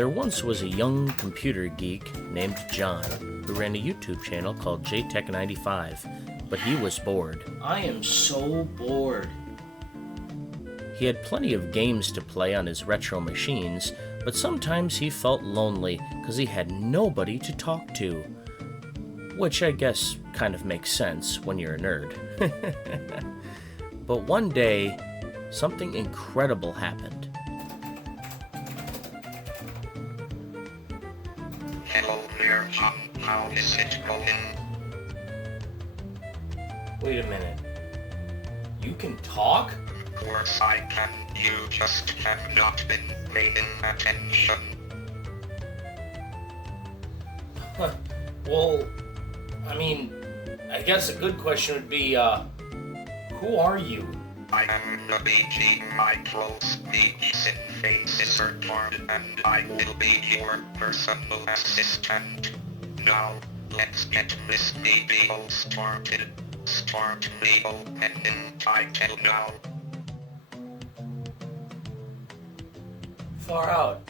There once was a young computer geek named John who ran a YouTube channel called JTech95, but he was bored. I am so bored. He had plenty of games to play on his retro machines, but sometimes he felt lonely because he had nobody to talk to. Which I guess kind of makes sense when you're a nerd. But one day, something incredible happened. Hello there, John. How is it going? Wait a minute. You can talk? Of course I can. You just have not been paying attention. Well, I guess a good question would be, who are you? I am the BG Micro Speech Synthesizer card, and I will be your personal assistant. Now, let's get this video started. Start the opening title now. Far out.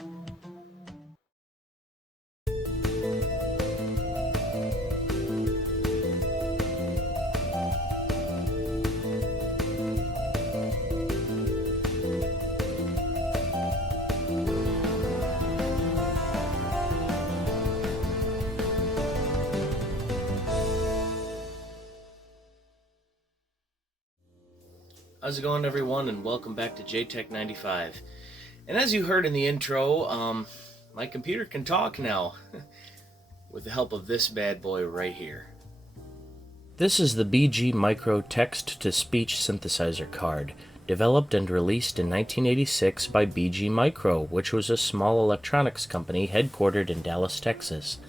How's it going, everyone, and welcome back to JTech95. And as you heard in the intro, my computer can talk now with the help of this bad boy right here. This is the BG Micro Text-to-Speech Synthesizer card, developed and released in 1986 by BG Micro, which was a small electronics company headquartered in Dallas, Texas.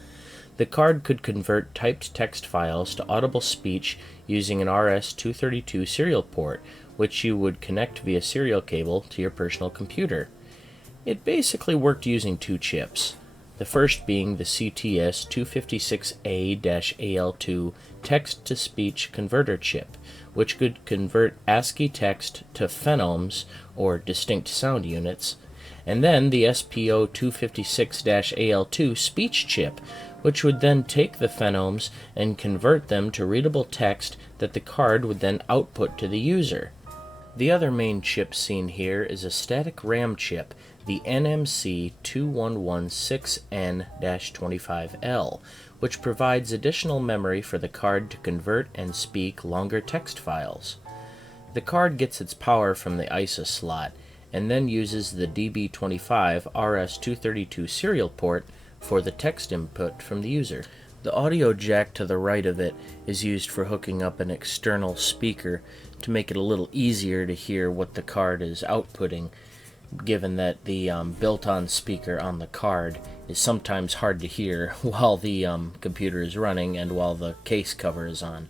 The card could convert typed text files to audible speech using an RS-232 serial port, which you would connect via serial cable to your personal computer. It basically worked using two chips, the first being the CTS-256A-AL2 text-to-speech converter chip, which could convert ASCII text to phonemes, or distinct sound units, and then the SPO-256-AL2 speech chip, which would then take the phonemes and convert them to readable text that the card would then output to the user. The other main chip seen here is a static RAM chip, the NMC2116N-25L, which provides additional memory for the card to convert and speak longer text files. The card gets its power from the ISA slot, and then uses the DB25 RS-232 serial port for the text input from the user. The audio jack to the right of it is used for hooking up an external speaker to make it a little easier to hear what the card is outputting, given that the built-on speaker on the card is sometimes hard to hear while the computer is running and while the case cover is on.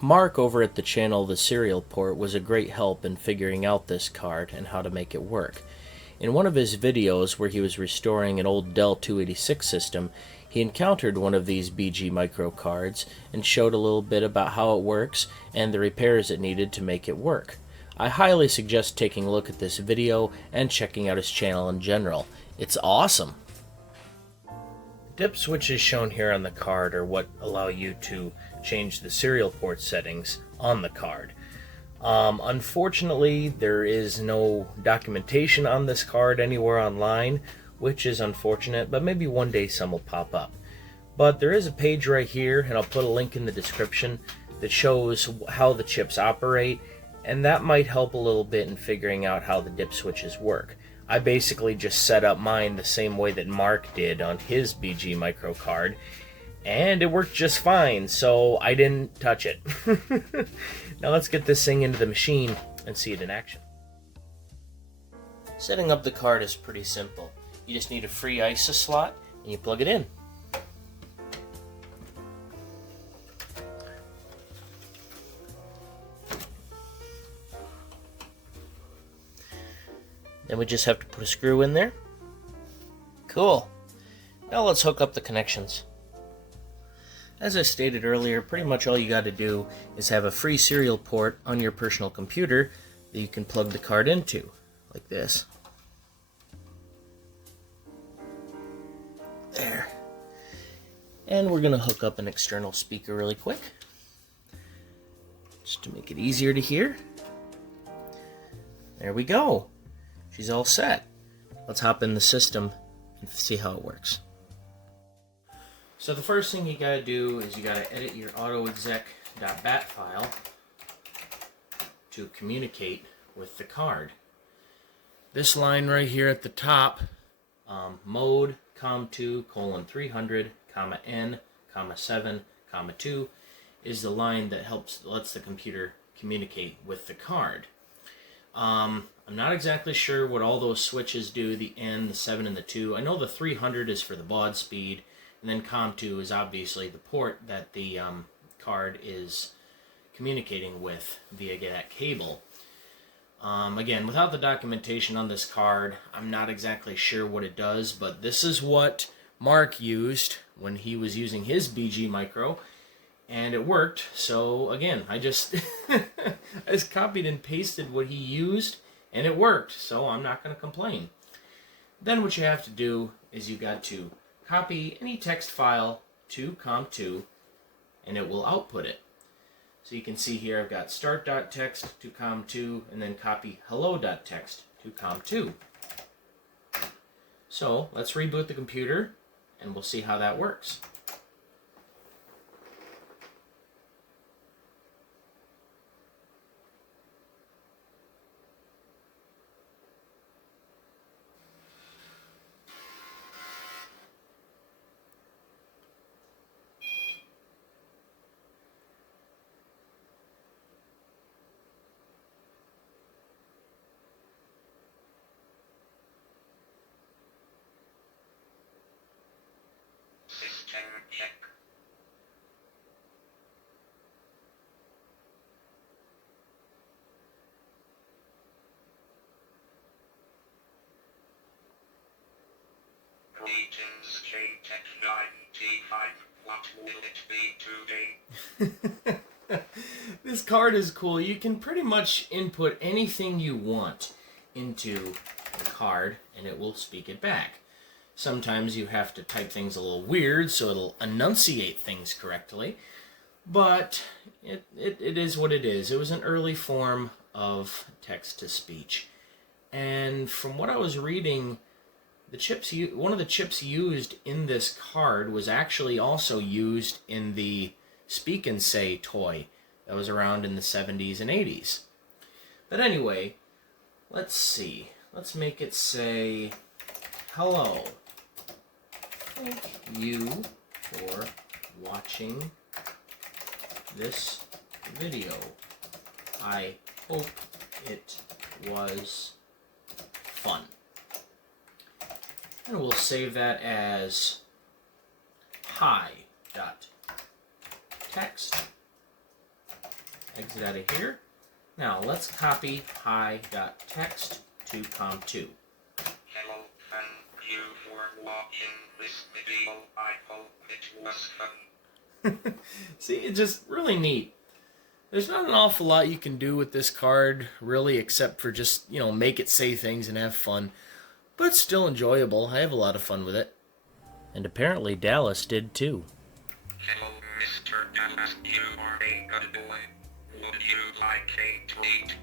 Mark over at the channel The Serial Port was a great help in figuring out this card and how to make it work. In one of his videos where he was restoring an old Dell 286 system, he encountered one of these BG Micro cards and showed a little bit about how it works and the repairs it needed to make it work. I highly suggest taking a look at this video and checking out his channel in general. It's awesome! Dip switches shown here on the card are what allow you to change the serial port settings on the card. Unfortunately, there is no documentation on this card anywhere online, which is unfortunate, but maybe one day some will pop up. But there is a page right here, and I'll put a link in the description, that shows how the chips operate, and that might help a little bit in figuring out how the dip switches work. I basically just set up mine the same way that Mark did on his BG Micro card, and it worked just fine, so I didn't touch it. Now let's get this thing into the machine and see it in action. Setting up the card is pretty simple. You just need a free ISA slot and you plug it in. Then we just have to put a screw in there. Cool. Now let's hook up the connections. As I stated earlier, pretty much all you got to do is have a free serial port on your personal computer that you can plug the card into, like this. And we're going to hook up an external speaker really quick, just to make it easier to hear. There we go. She's all set. Let's hop in the system and see how it works. So the first thing you gotta do is you gotta edit your autoexec.bat file to communicate with the card. This line right here at the top, mode com2 :300, n, 7, 2, is the line that lets the computer communicate with the card. I'm not exactly sure what all those switches do, the N, the 7, and the 2. I know the 300 is for the baud speed, and then COM2 is obviously the port that the card is communicating with via that cable. Again, without the documentation on this card, I'm not exactly sure what it does, but this is what Mark used when he was using his BG Micro, and it worked. So again, I just copied and pasted what he used, and it worked, so I'm not going to complain. Then what you have to do is you got to copy any text file to COM2, and it will output it. So you can see here I've got start.txt to COM2, and then copy hello.txt to COM2. So let's reboot the computer, and we'll see how that works. System check. Greetings J-Tech95, what will it be today? This card is cool. You can pretty much input anything you want into the card, and it will speak it back. Sometimes you have to type things a little weird so it'll enunciate things correctly, but it is what it is. It was an early form of text-to-speech, and from what I was reading, one of the chips used in this card was actually also used in the Speak and Say toy that was around in the 70s and 80s. But anyway, let's see. Let's make it say, hello. Thank you for watching this video. I hope it was fun. And we'll save that as hi.text. Exit out of here. Now let's copy hi.text to COM2. Hello, thank you for watching this video. I hope it was fun. See, it's just really neat. There's not an awful lot you can do with this card, really, except for just, make it say things and have fun. But it's still enjoyable. I have a lot of fun with it. And apparently Dallas did too. Hello, Mr. Dallas, you are a good boy. Would you like a treat?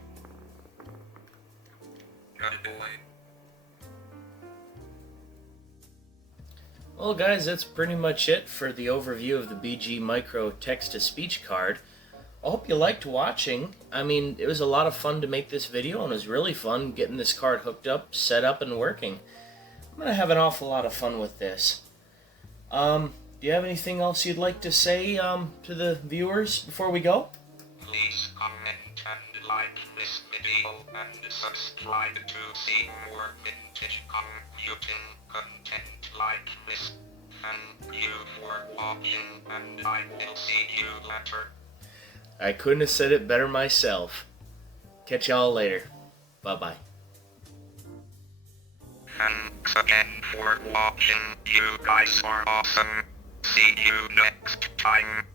Good boy. Well guys, that's pretty much it for the overview of the BG Micro text-to-speech card. I hope you liked watching. I mean, it was a lot of fun to make this video, and it was really fun getting this card hooked up, set up, and working. I'm going to have an awful lot of fun with this. Do you have anything else you'd like to say to the viewers before we go? Please comment and like this video and subscribe to see more vintage computing content like this. Thank you for watching, and I will see you later. I couldn't have said it better myself. Catch y'all later. Bye-bye. Thanks again for watching. You guys are awesome. See you next time.